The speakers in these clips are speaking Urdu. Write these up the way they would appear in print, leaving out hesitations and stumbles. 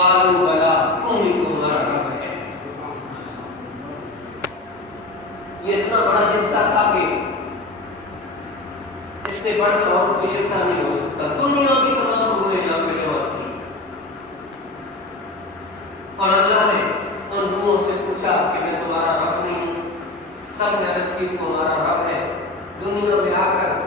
قالوا بلا، کیوں نہیں تو ہمارا رب ہے۔ یہ اتنا بڑا جلسہ تھا کہ اس سے بڑھ کر اور کوئی جلسہ نہیں ہو سکتا۔ دنیا کی تمام روحیں یہاں پہ جمع تھی اور اللہ نے ان روحوں سے پوچھا کہ میں تمہارا رب نہیں ہوں؟ سب نے عرض کی تمہارا رب ہے۔ دنیا میں آ کر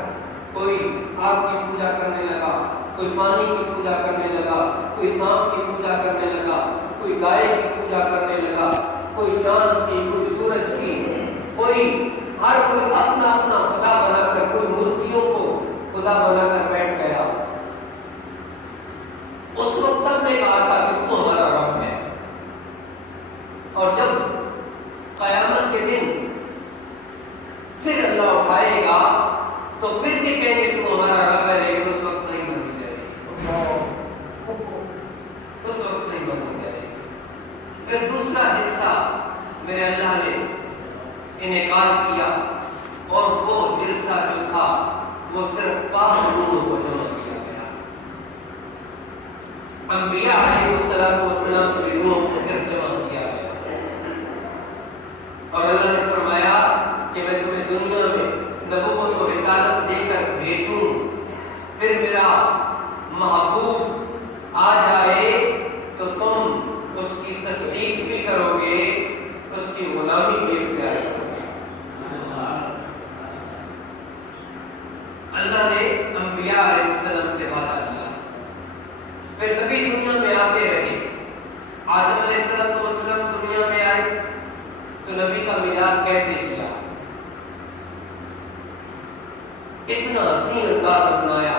کوئی آگ کی پوجا کرنے لگا، کوئی پانی کی پوجا کرنے لگا، کوئی سانپ کی پوجا کرنے لگا، کوئی گائے کی پوجا کرنے لگا، کوئی چاند کی، کوئی سورج کی، ہر کوئی اپنا اپنا خدا بنا کر، کوئی مورتیوں کو خدا بنا کر بیٹھ گیا۔ اس وقت سب نے کہا تھا کہ تو ہمارا رب ہے، اور جب قیامت کے دن پھر اللہ اٹھائے گا تو پھر بھی کہیں گے تو ہمارا رب ہے، لیکن اس وقت نہیں بنی جائے گی، اس وقت نہیں بنی جائے گی۔ پھر دوسرا حصہ میرے اللہ نے انعقاد کیا، اور وہ جلسہ جو تھا وہ صرف 5 روحوں کو جمع کیا گیا۔ انبیاء علیہ السلام کی روحوں کو صرف جمع کیا گیا، اور اللہ نے فرمایا کہ میں تمہیں دنیا میں نبوت و رسالت دے کر بھیجوں، پھر میرا محبوب آ جائے تو تم اس کی تصدیق بھی کرو گے، اس کی غلامی بھی اختیار کرو گے۔ اللہ نے انبیاء علیہ السلام سے وعدہ کیا، پھر کبھی دنیا میں آتے رہے۔ آدم علیہ السلام دنیا میں آئے تو نبی کا میلاد کیسے کیا؟ اتنا حسین انداز اپنایا۔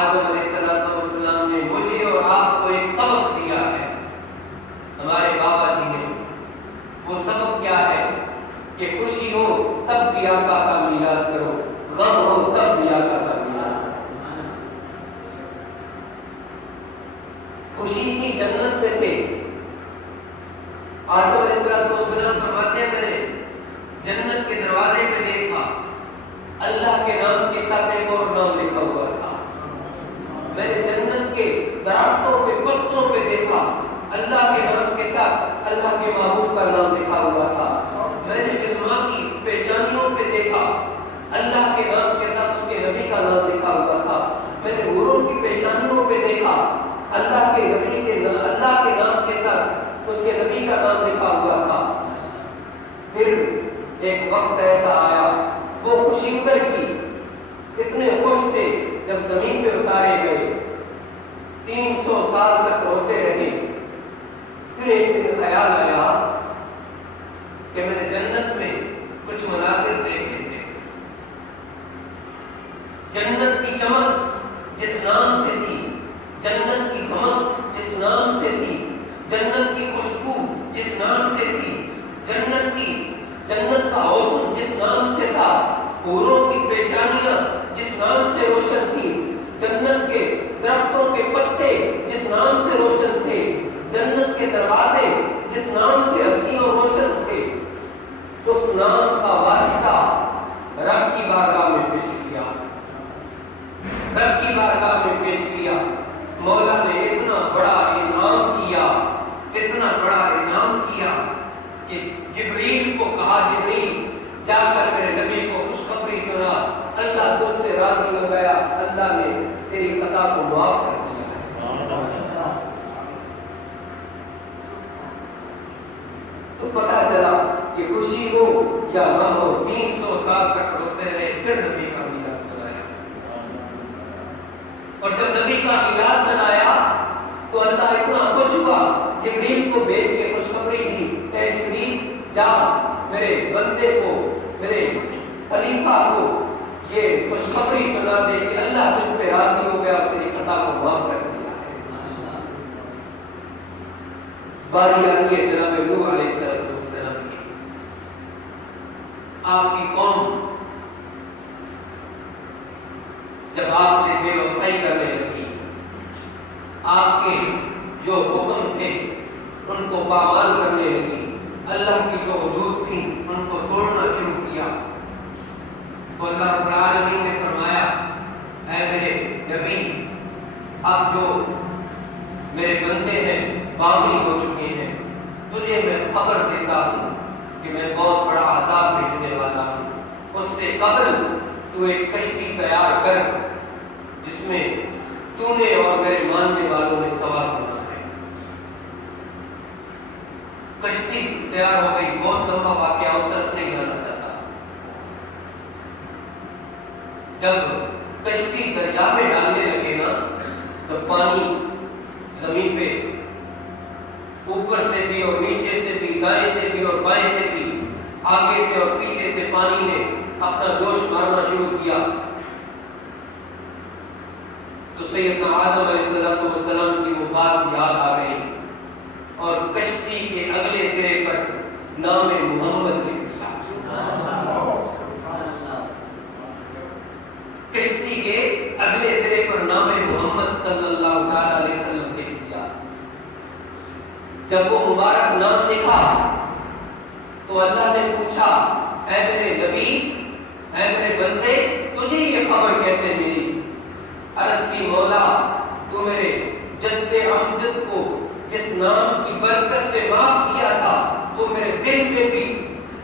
آدم علیہ السلام نے مجھے اور آپ کو ایک سبق دیا ہے، ہمارے بابا جی نے۔ وہ سبق کیا ہے کہ خوشی ہو تب بھی آقا کا میلاد کرو، غم ہو تب بھی آقا کا میلاد۔ خوشی کی جنت میں تھے۔ آدم علیہ السلام فرماتے ہیں میں نے جنت کے دروازے پہ دیکھا، اللہ کے نام کے ساتھ ایک اور نام لکھا ہوا تھا۔ میں نے جنت کے درختوں پہ، پتوں پہ دیکھا، اللہ کے نام کے ساتھ اللہ کے محبوب کا نام لکھا ہوا تھا۔ میں نے علماء کی پیشانیوں پہ دیکھا، اللہ کے نام کے ساتھ اس کے نبی کا نام لکھا ہوا تھا۔ میں نے حوروں کی پیشانیوں پہ دیکھا، اللہ کے نبی کے نام کے ساتھ اس کے نبی کا نام لکھا ہوا تھا۔ پھر ایک وقت ایسا آیا، وہ خوشی اتر کی، اتنے خوش تھے جب زمین پہ اتارے گئے، 300 سال تک روتے رہے۔ پھر ایک دن خیال آیا کہ میں نے جنت میں کچھ مناظر دیکھے تھے۔ جنت کی چمک جس نام سے تھی، جنت کی گھمک جس نام سے تھی، جنت کی خوشبو جس نام سے تھی، جنت کا حسن جس نام سے تھا، حوروں کی پیشانیاں جس نام سے روشن تھی، جنت کے درختوں کے پتے جس نام سے روشن تھے، جنت کے دروازے جس نام سے حسین اور روشن تھے، اس نام کا واسطہ رب کی بارگاہ میں پیش کیا، رب کی بارگاہ میں پیش کیا۔ مولا نے اتنا بڑا انعام کیا، اتنا بڑا انعام کیا کہ جبریل کو کہا، جبریل جا کر میرے نبی کو خوشخبری سنا، اللہ تجھ سے راضی ہو گیا، اللہ نے تیری خطا کو معاف کر دیا۔ تو پتہ چلا کہ خوشی ہو یا غم ہو، 300 سال تک روتے رہے، پھر نبی کا میلاد منایا۔ اور جب نبی کا میلاد منایا تو اللہ اتنا خوش ہوا، جبریل کو بھیج کے خوشخبری دی، اے جبریل جا میرے بندے کو، میرے خلیفہ کو یہ خوشخبری سنا دے کہ اللہ تجھ پہ راضی ہو گیا، تیری خطا کو معاف کر دیا۔ باری آتی ہے جناب نوح علیہ السلام کی۔ آپ کی قوم جب آپ سے بے وفائی کرنے لگی، آپ کے جو حکم تھے ان کو پامال کرنے لگی، اللہ کی جو حدود تھیں ان کو توڑنا شروع کیا، تو اللہ رب العالمین نے فرمایا، اے میرے نبی، اب جو میرے بندے ہیں باغی ہو چکے ہیں، تجھے میں خبر دیتا ہوں کہ میں بہت بڑا عذاب بھیجنے والا ہوں۔ اس سے قبل تو ایک کشتی تیار کر جس میں تو نے اور میرے ماننے والوں نے سوار ہونا ہے۔ کشتی تیار ہو گئی، بہت لمبا واقعہ، اس طرف نہیں جانا چاہتا۔ جب کشتی دریا میں ڈالنے لگے نا تو پانی زمین پہ اوپر سے بھی اور نیچے سے بھی، دائیں سے بھی اور بائیں سے بھی، آگے سے اور پیچھے سے پانی نے اپنا جوش مارنا شروع کیا۔ تو سیدنا آدم علیہ السلام کی وہ بات یاد آ گئی اور کشتی کے اگلے سرے پر نام محمد لکھ دیا۔ کشتی کے اگلے سرے پر نام محمد صلی اللہ علیہ وسلم لکھ دیا۔ جب وہ مبارک نام لکھا تو اللہ نے پوچھا، اے میرے نبی، اے میرے بندے، تجھے یہ خبر کیسے ملی؟ عرض کی مولا، تو میرے جد امجد کو جس نام کی برکت سے معاف کیا تھا وہ میرے دل میں بھی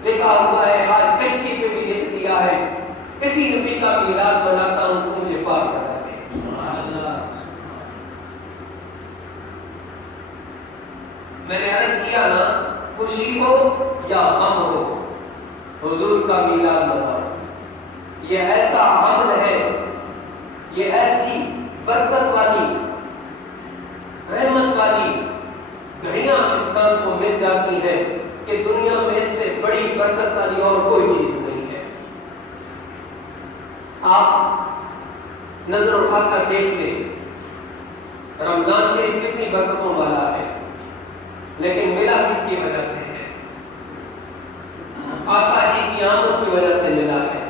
لکھا ہوا ہے، آج کشتی پہ بھی لکھ دیا ہے۔ اسی نبی کا میلاد مناتا ہوں، تو مجھے پاک کرا دے۔ میں نے عرض کیا نا، خوشی ہو یا غم ہو، حضور کا میلاد مناؤ۔ یہ ایسا عمل ہے، یہ ایسی برکت والی، رحمت والی گھڑیاں انسان کو مل جاتی ہے کہ دنیا میں اس سے بڑی برکت والی اور کوئی چیز نہیں ہے۔ آپ نظر اٹھا کر دیکھ لیں، رمضان شریف کتنی برکتوں والا ہے، لیکن ملا کس کی وجہ سے ہے؟ آقا جی کی آمد کی وجہ سے ملا ہے۔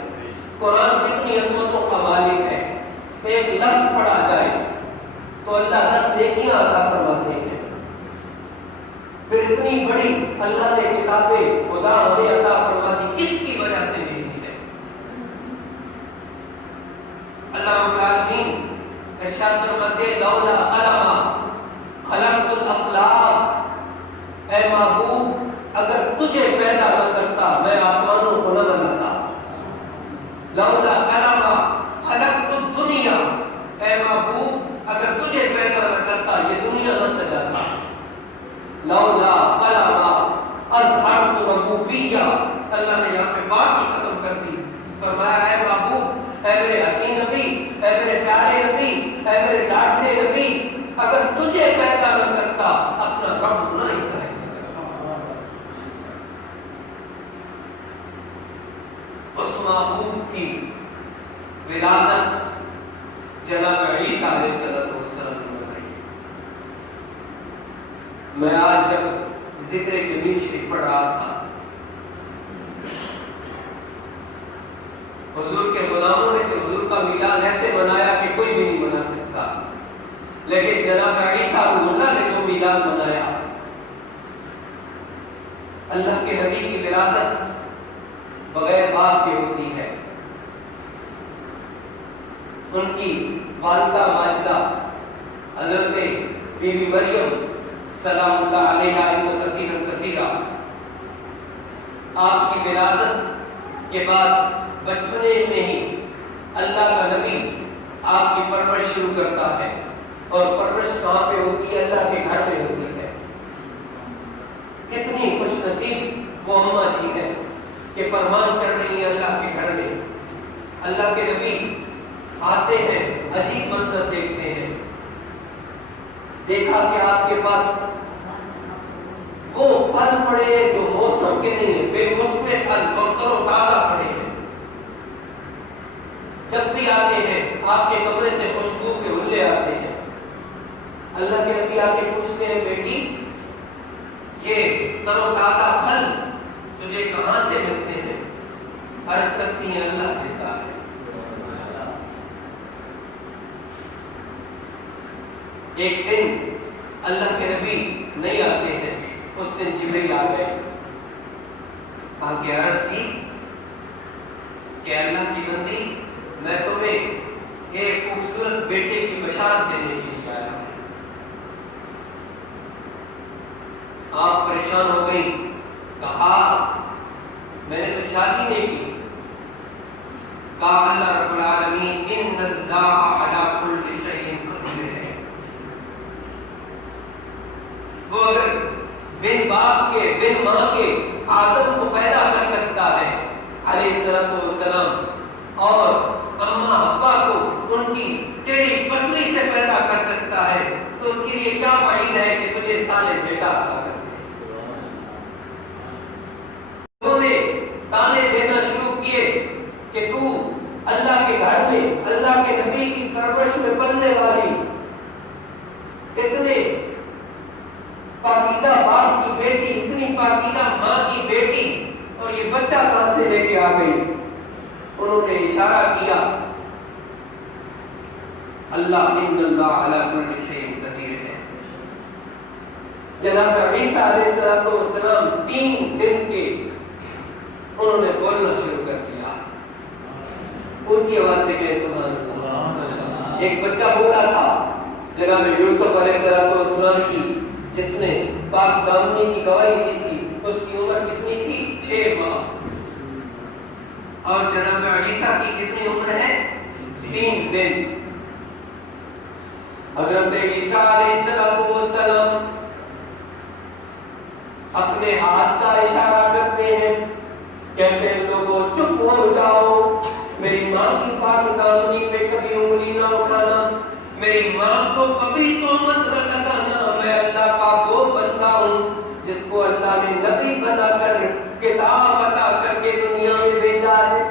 قرآن کتنی عظمتوں کا مالک ہے، ایک لفظ پڑھا جائے تو اللہ 10 نیکیاں عطا فرماتے ہیں۔ پھر اتنی بڑی اللہ نے کتابیں خدا ہمیں عطا فرما دی، کس کی وجہ سے ملی ہے؟ اللہ رب العالمین ارشاد فرماتے، لولا قلم خلقت الافلاق، اے محبوب اگر تجھے پیدا نہ کرتا میں آسمانوں کو نہ بناتا۔ لولا قلم خلقت الدنیا، اے محبوب اگر تجھے پیدا نہ کرتا یہ دنیا نہ سجاتا۔ لولا قلم اظہرت ربوبیہ، اللہ نے یہاں پہ بات ہی ختم کر دی، فرمایا اے محبوب، اے میرے حسین نبی، اے میرے پیارے نبی، اے میرے لاڈلے نبی، اگر تجھے پیدا نہ کرتا اپنا رب نہ ہی ظاہر۔ اس محبوب کی ولادت جناب عیسیٰ علیہ السلام نے بتائی۔ میں آج جب ذکر جمیل شریف پڑھ رہا تھا، حضور کے غلاموں نے تو حضور کا میلاد ایسے منایا کہ کوئی بھی نہیں منا سکتا، لیکن جناب عیسیٰ اللہ نے جو میلاد منایا، اللہ کے نبی کی ولادت بغیر باپ کے ہوتی ہے۔ ان کی والدہ ماجدہ حضرت بی بی مریم سلام اللہ علیہا کثیرا کثیرا، آپ کی ولادت کے بعد بچپنے میں ہی اللہ کا نبی آپ کی پرورش شروع کرتا ہے، اور پرورش کہاں پہ ہوتی ہے؟ اللہ کے گھر میں ہوتی ہے۔ کتنی خوش نصیب وہ اماں جی ہے کہ پروان چڑھ رہی ہے اللہ کے گھر میں۔ اللہ کے نبی آتے ہیں، عجیب منظر دیکھتے ہیں، دیکھا کہ آپ کے پاس وہ پھل پڑے جو موسم کے نہیں ہیں، بے موسم پھل تر و تازہ پڑے ہیں۔ جب بھی آتے ہیں آپ کے کمرے سے خوشبو کے ہلے آتے ہیں۔ اللہ کے نبی آ کے پوچھتے ہیں، بیٹی یہ تر و تازہ پھل تجھے کہاں سے ملتے ہیں؟ عرض کرتی ہیں اللہ دیتا ہے۔ ایک دن اللہ کے نبی نہیں آتے ہیں، اس دن جبریل آ گئے، آگے عرض کی کہ اللہ کی بندی میں تمہیں ایک خوبصورت بیٹے کی بشارت دینے کے لیے آیا ہوں۔ آپ پریشان ہو گئی، کہا میں نے تو شادی نہیں کی. کہا اللہ رب العالمین ان اللہ علی کل شیء قدیر ہے. وہ اگر بن باپ کے بن ماں کے آدم کو پیدا کر سکتا ہے علیہ الصلوۃ والسلام، اور اماں حوا کو ان کی ٹیڑھی پسلی سے پیدا کر سکتا ہے، تو اس کے لیے کیا بعید ہے کہ تجھے صالح بیٹا عطا کر دے. انہوں نے تانے دینا شروع کیے کہ تو اللہ کے گھر میں اللہ کے نبی کی پرورش میں پلنے والی، اتنے پاکیزہ باپ کی بیٹی، اتنی پاکیزہ ماں کی بیٹی، اور یہ بچہ کہاں سے لے کے آ گئی. انہوں نے اشارہ کیا اللہ ان اللہ علی کل شیء قدیر ہے. جناب عیسیٰ علیہ السلام 3 دن کے انہوں نے بولنا شروع کر دیا. اونچی آواز سے کہے سبحان اللہ. ایک بچہ بولا تھا جناب یوسف علیہ السلام کی، جس نے پاک دامنی کی گواہی دی تھی. اس کی عمر کتنی تھی؟ 6 ماہ. اور جناب عیسیٰ کی کتنی عمر ہے؟ 3 دن. حضرت عیسیٰ علیہ السلام اپنے ہاتھ کا اشارہ کرتے ہیں، کہتے ہیں لوگوں چپ ہو جاؤ، میری ماں کی پاک دامنی پہ کبھی انگلی نہ اٹھانا، میری ماں کو کبھی تہمت نہ لگانا. میں اللہ کا وہ بندہ ہوں جس کو اللہ نے نبی بنا کر کتاب عطا کر کے دنیا میں بھیجا ہے.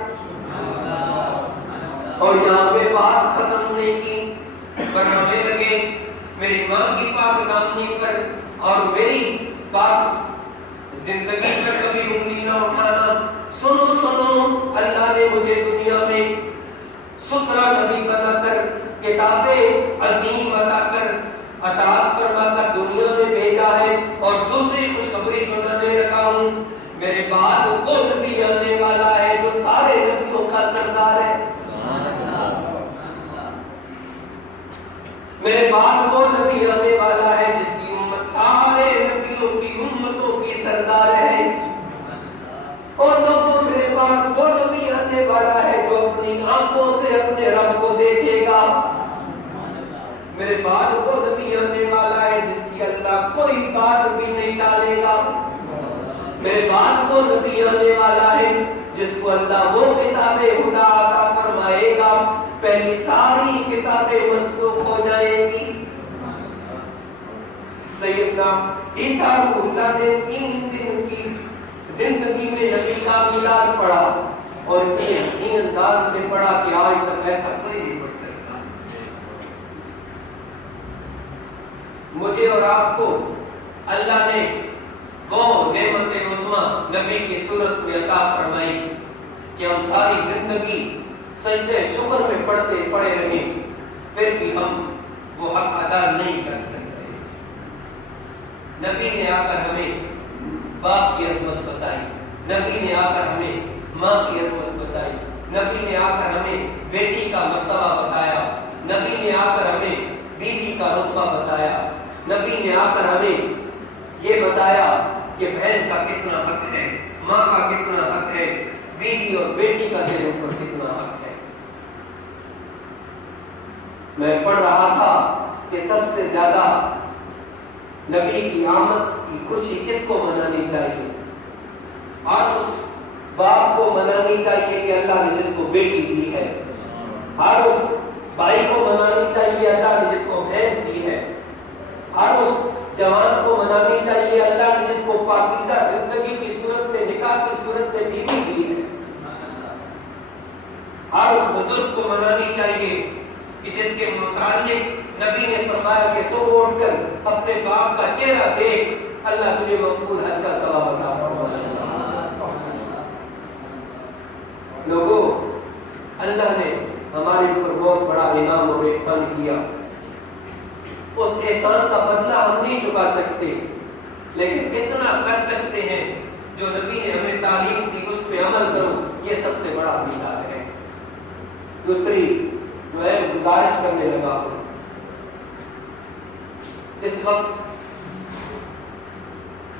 اور یہاں پہ بات ختم نہیں کی، بڑھانے لگے میری ماں کی پاک دامنی پر اور میری پاک زندگی پر کبھی انگلی نہ اٹھانا. سنو سنو، اللہ نے مجھے دنیا میں سترہ نبی بنا کر کتابیں عظیم عطا کر عطا فرما کر دنیا میں بھیجا ہے، اور دوسری خوشخبری سنانے لگا ہوں میرے بعد وہ نبی آنے والا ہے جو سارے نبیوں کا سردار ہے. میرے بعد وہ نبی آنے والا ہے جس کی امت سارے نبیوں کی امتوں کی سردار ہے. اور لوگوں میرے بعد وہ نبی آنے والا ہے جو اپنی آنکھوں سے اپنے رب کو دیکھے گا. میرے بعد وہ نبی آنے والا ہے جس کی اللہ کوئی بات بھی نہیں ڈالے گا. میرے بعد وہ نبی آنے والا ہے جس کو اللہ وہ کتابیں خدا عطا فرمائے گا، پہلی ساری کتابیں منسوخ ہو جائیں گی. سیدنا عیسیٰ کو اللہ نے 3 دن کی زندگی میں نبی کا میلاد پڑھا، اور اتنے حسین انداز میں پڑھا کہ آج تک ایسا کوئی نہیں پڑھ سکتا. مجھے اور آپ کو اللہ نے وہ نعمت عظمیٰ نبی کی صورت میں عطا فرمائی کہ ہم ساری زندگی سجدے شکر میں پڑے رہیں، پھر بھی ہم وہ حق ادا نہیں کر سکتے. نبی نے آ کر ہمیں باپ کی عظمت بتائی، نبی نے آ کر ہمیں ماں کی عظمت بتائی، نبی نے آ کر ہمیں بیٹی کا مرتبہ بتایا، نبی نے آ کر ہمیں بیوی کا رتبہ بتایا، نبی نے آ کر ہمیں یہ بتایا کہ بہن کا کتنا حق ہے، ماں کا کتنا حق ہے، بیوی اور بیٹی کا تیرے اوپر کتنا حق ہے. میں پڑھ رہا تھا کہ سب سے زیادہ نبی کی آمد کی خوشی کس کو منانی چاہیے؟ اور اس باپ کو منانی چاہیے کہ اللہ نے جس کو بیٹی دی ہے، اور اس بھائی کو منانی چاہیے اللہ نے جس کو بہن دی ہے، اور اس جوان کو منانی چاہیے اللہ نے جس کو پاکیزہ زندگی کی صورت میں نکاح کی صورت میں بیوی دی ہے، اور اس بزرگ کو منانی چاہیے کہ جس کے متعلق نبی نے فرمایا کہ صبح اٹھ کر اپنے باپ کا چہرہ دیکھ، اللہ تجھے مقبول حج کا ثواب عطا فرمائے. لوگوں، اللہ نے ہمارے اوپر بہت بڑا انعام اور احسان کیا. اس احسان کا بدلہ ہم نہیں چکا سکتے، لیکن اتنا کر سکتے ہیں جو نبی نے ہمیں تعلیم دی اس پہ عمل کرو، یہ سب سے بڑا میلاد ہے. دوسری میں گزارش کرنے لگا ہوں، اس وقت